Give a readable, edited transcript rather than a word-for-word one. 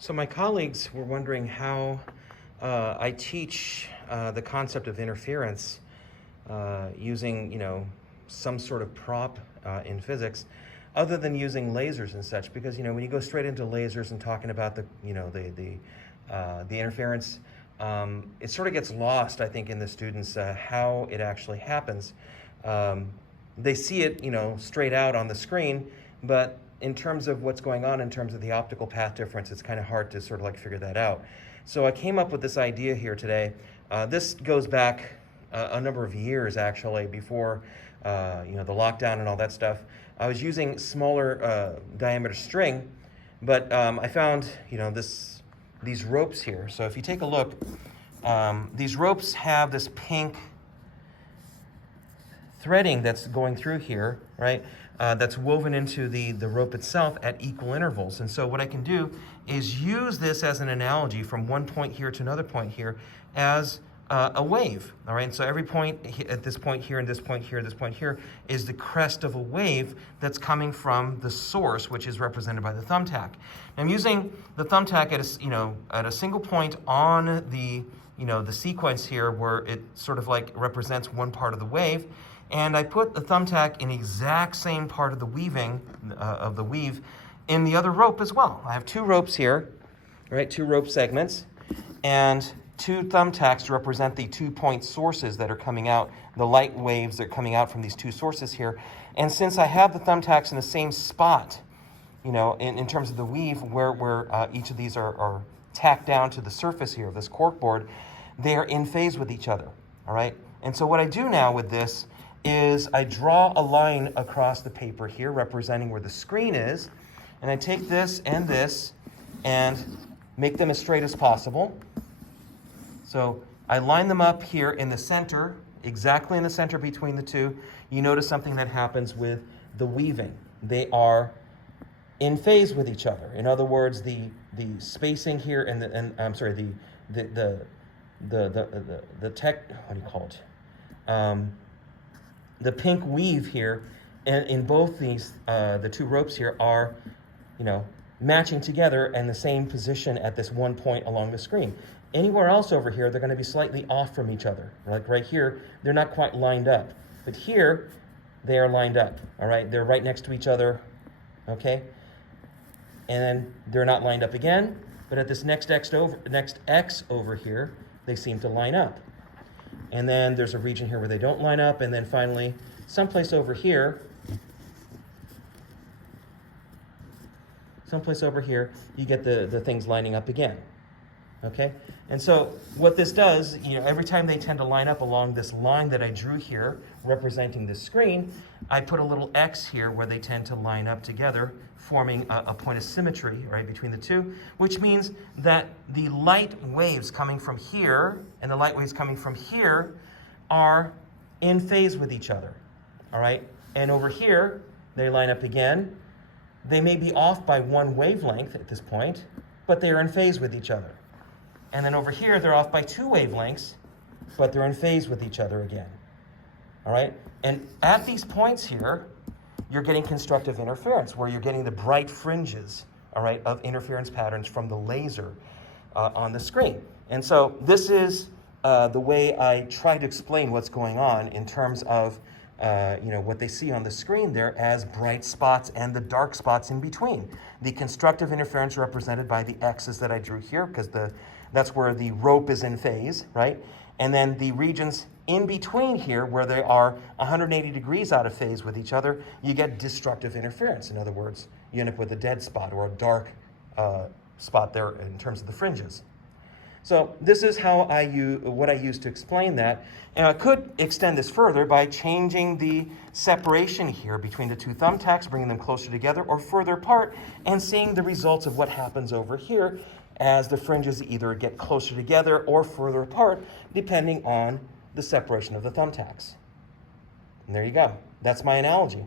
So my colleagues were wondering how I teach the concept of interference using, some sort of prop in physics, other than using lasers and such. Because when you go straight into lasers and talking about the interference, it sort of gets lost, I think, in the students how it actually happens. They see it, straight out on the screen, but in terms of what's going on in terms of the optical path difference, it's kind of hard to sort of like figure that out. So I came up with this idea here today. This goes back a number of years, actually, before the lockdown and all that stuff. I was using smaller diameter string, but I found these ropes here. So if you take a look, these ropes have this pink threading that's going through here, right? That's woven into the rope itself at equal intervals. And so what I can do is use this as an analogy from one point here to another point here as a wave, all right? So every point at this point here and this point here and this point here is the crest of a wave that's coming from the source, which is represented by the thumbtack. Now I'm using the thumbtack at a single point on the sequence here where it sort of like represents one part of the wave. And I put the thumbtack in the exact same part of the weaving, of the weave, in the other rope as well. I have two ropes here, right? Two rope segments, and two thumbtacks to represent the 2-point sources that are coming out, the light waves that are coming out from these two sources here. And since I have the thumbtacks in the same spot, in terms of the weave, where each of these are tacked down to the surface here of this corkboard, they are in phase with each other, all right? And so what I do now with this is I draw a line across the paper here representing where the screen is, and I take this and make them as straight as possible. So I line them up here in the center, exactly in the center between the two. You notice something that happens with the weaving. They are in phase with each other. In other words, the spacing here and the pink weave here in both these, the two ropes here are, matching together in the same position at this one point along the screen. Anywhere else over here, they're going to be slightly off from each other. Like right here, they're not quite lined up. But here, they are lined up, all right? They're right next to each other, okay? And then they're not lined up again, but at this next X over here, they seem to line up. And then there's a region here where they don't line up, and then finally, someplace over here, you get the things lining up again, okay? And so what this does, every time they tend to line up along this line that I drew here, representing this screen, I put a little X here where they tend to line up together, forming a point of symmetry, right, between the two, which means that the light waves coming from here and the light waves coming from here are in phase with each other, all right? And over here, they line up again. They may be off by one wavelength at this point, but they are in phase with each other. And then over here, they're off by 2 wavelengths, but they're in phase with each other again, all right? And at these points here, you're getting constructive interference, where you're getting the bright fringes, all right, of interference patterns from the laser on the screen. And so this is the way I try to explain what's going on in terms of what they see on the screen there as bright spots and the dark spots in between. The constructive interference represented by the X's that I drew here, because that's where the rope is in phase, right? And then the regions in between here, where they are 180 degrees out of phase with each other, you get destructive interference. In other words, you end up with a dead spot or a dark spot there in terms of the fringes. So this is how what I use to explain that. And I could extend this further by changing the separation here between the two thumbtacks, bringing them closer together or further apart, and seeing the results of what happens over here as the fringes either get closer together or further apart, depending on the separation of the thumbtacks. And there you go. That's my analogy.